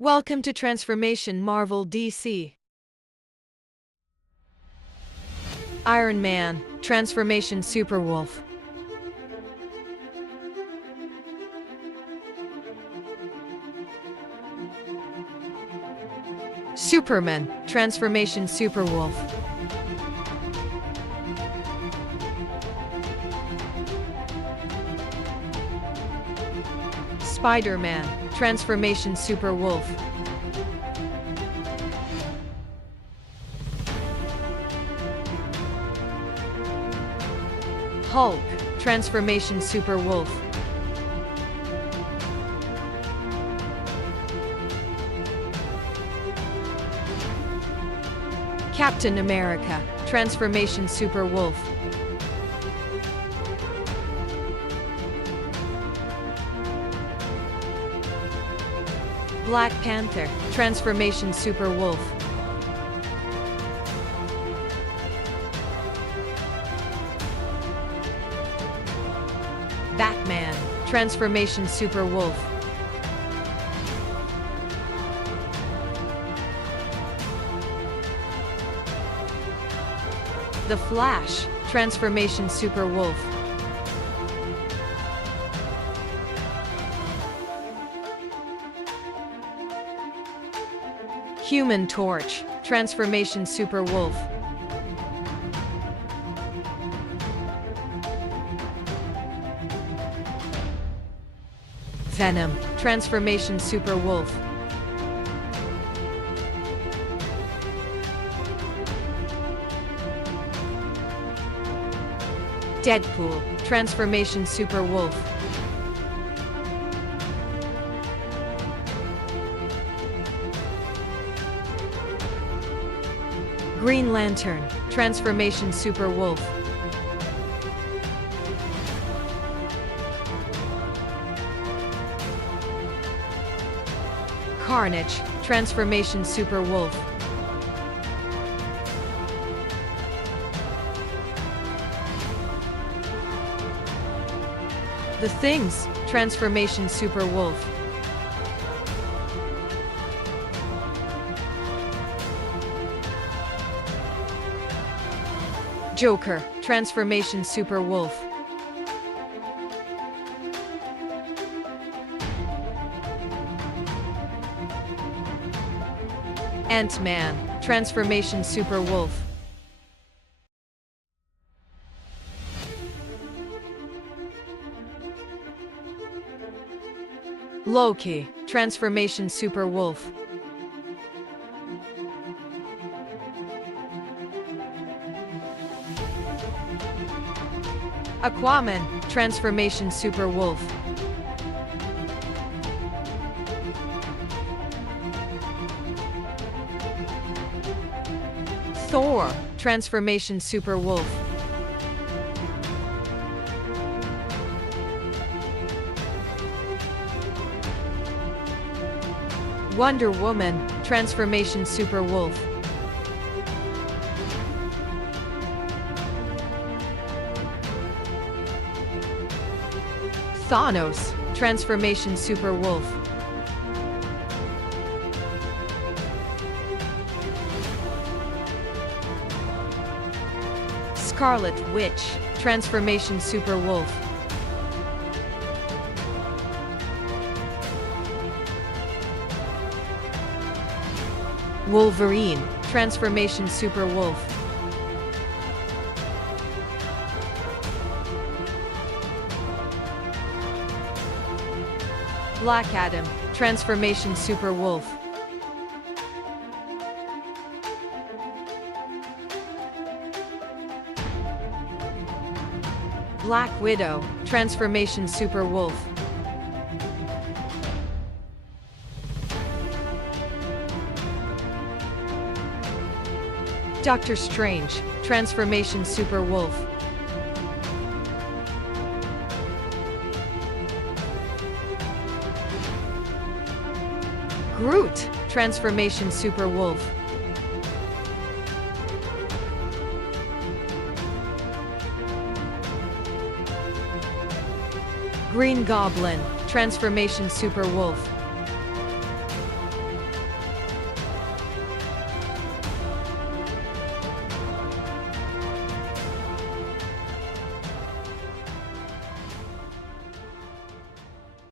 Welcome to Transformation Marvel DC. Iron Man Transformation Superwolf. Superman Transformation Superwolf. Spider-Man Transformation Superwolf. Hulk Transformation Superwolf. Captain America Transformation Superwolf. Black Panther Transformation Superwolf. Batman Transformation Superwolf. The Flash Transformation Superwolf. Human Torch Transformation Superwolf. Venom Transformation Superwolf. Deadpool Transformation Superwolf. Green Lantern Transformation Superwolf. Carnage Transformation Superwolf. The Thing's Transformation Superwolf. Joker Transformation Superwolf. Ant-Man Transformation Superwolf. Loki Transformation Superwolf. Aquaman Transformation Superwolf. Thor Transformation Superwolf. Wonder Woman Transformation Superwolf. Thanos Transformation Superwolf. Scarlet Witch Transformation Superwolf. Wolverine Transformation Superwolf. Black Adam Transformation Superwolf. Black Widow Transformation Superwolf. Doctor Strange Transformation Superwolf. Groot Transformation Superwolf. Green Goblin Transformation Superwolf.